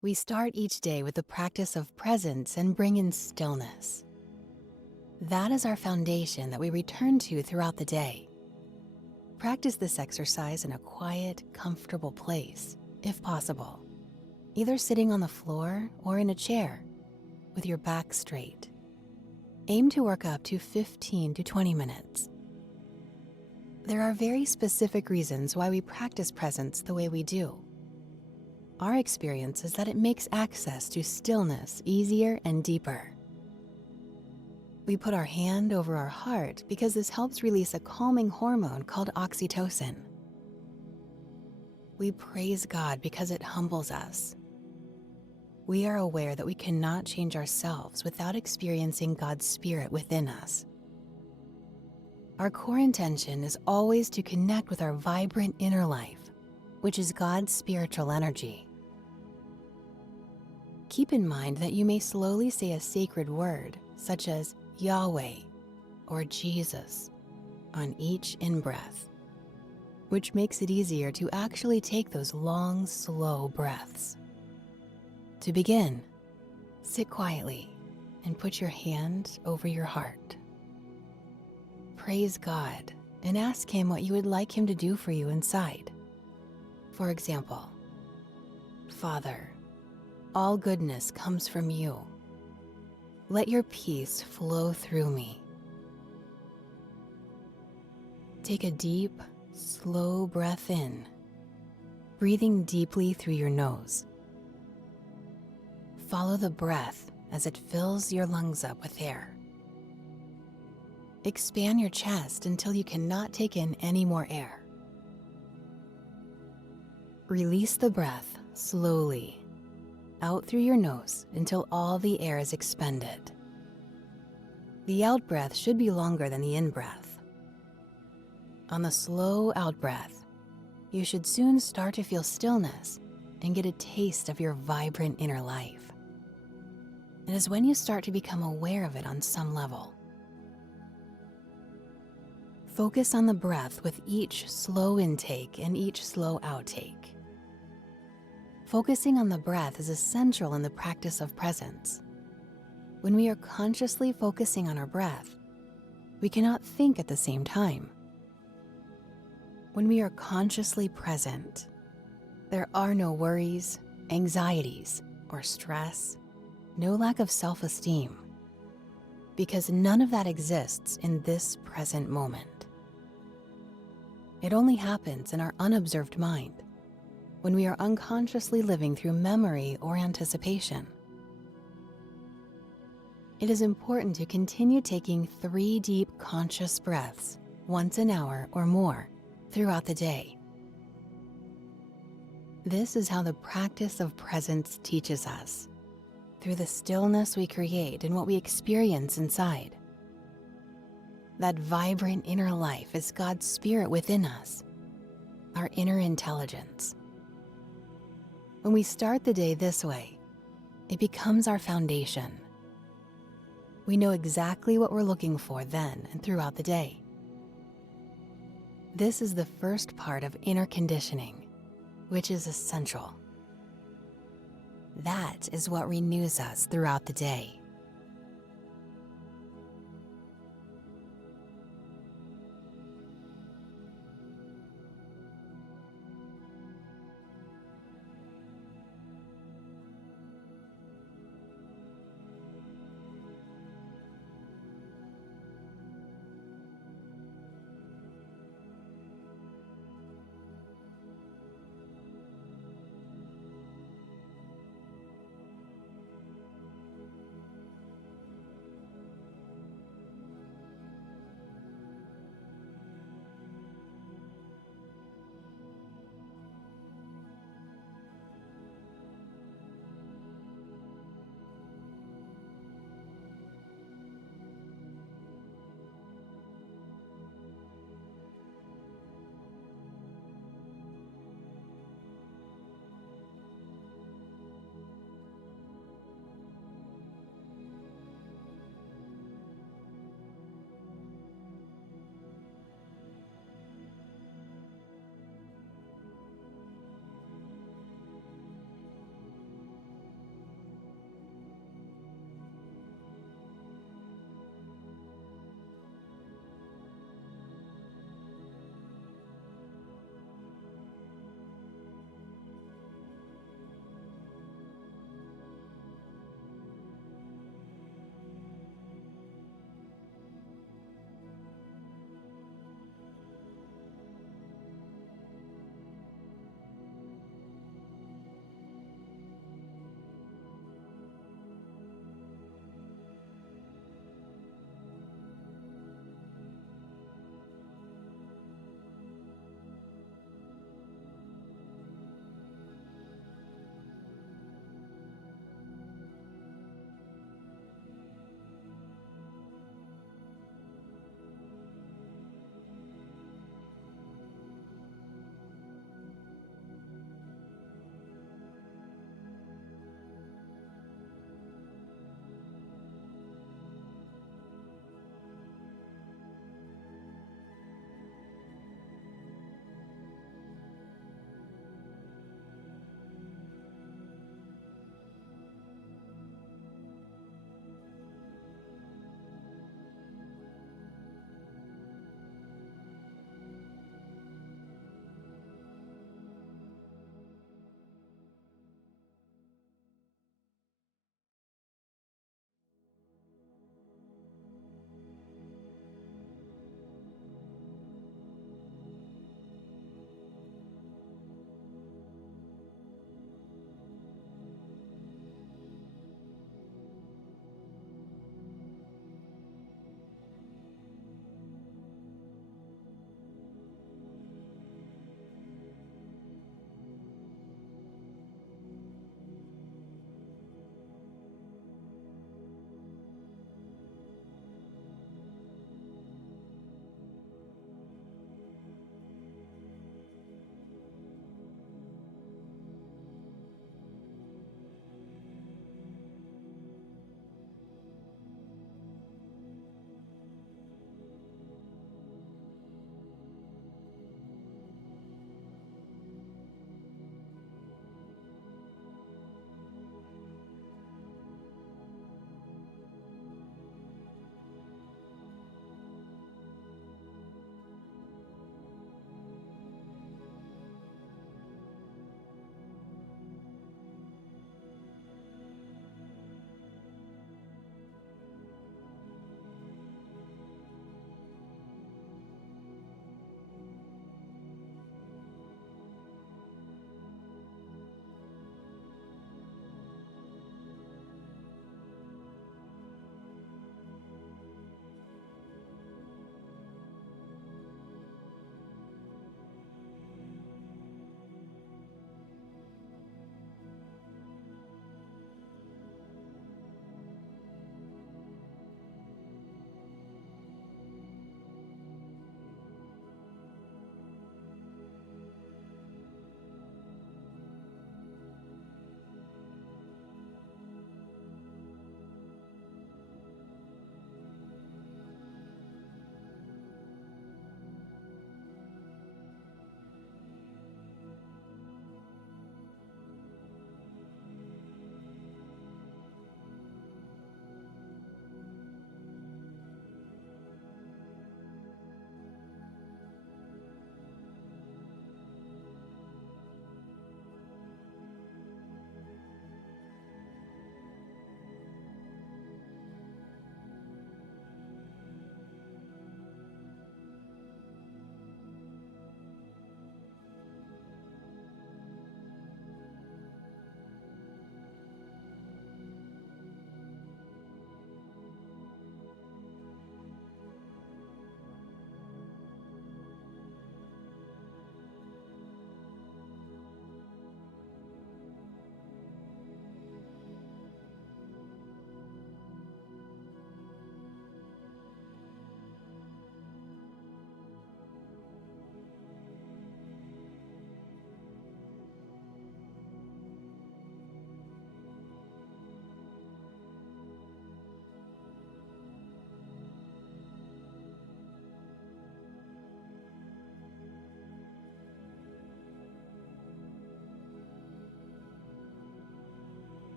We start each day with the practice of presence and bring in stillness. That is our foundation that we return to throughout the day. Practice this exercise in a quiet, comfortable place, if possible, either sitting on the floor or in a chair with your back straight. Aim to work up to 15 to 20 minutes. There are very specific reasons why we practice presence the way we do. Our experience is that it makes access to stillness easier and deeper. We put our hand over our heart because this helps release a calming hormone called oxytocin. We praise God because it humbles us. We are aware that we cannot change ourselves without experiencing God's Spirit within us. Our core intention is always to connect with our vibrant inner life, which is God's spiritual energy. Keep in mind that you may slowly say a sacred word, such as Yahweh or Jesus, on each in-breath, which makes it easier to actually take those long, slow breaths. To begin, sit quietly and put your hand over your heart. Praise God and ask Him what you would like Him to do for you inside. For example, Father, all goodness comes from you. Let your peace flow through me. Take a deep, slow breath in, breathing deeply through your nose. Follow the breath as it fills your lungs up with air. Expand your chest until you cannot take in any more air. Release the breath slowly out through your nose until all the air is expended. The out breath should be longer than the in breath. On the slow out breath, you should soon start to feel stillness and get a taste of your vibrant inner life. It is when you start to become aware of it on some level. Focus on the breath with each slow intake and each slow outtake. Focusing on the breath is essential in the practice of presence. When we are consciously focusing on our breath, we cannot think at the same time. When we are consciously present, there are no worries, anxieties, or stress, no lack of self-esteem, because none of that exists in this present moment. It only happens in our unobserved mind, when we are unconsciously living through memory or anticipation. It is important to continue taking 3 deep conscious breaths once an hour or more throughout the day. This is how the practice of presence teaches us, through the stillness we create and what we experience inside. That vibrant inner life is God's Spirit within us, our inner intelligence. When we start the day this way, it becomes our foundation. We know exactly what we're looking for then and throughout the day. This is the first part of inner conditioning, which is essential. That is what renews us throughout the day.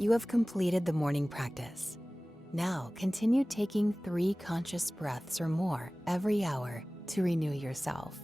You have completed the morning practice. Now continue taking 3 conscious breaths or more every hour to renew yourself.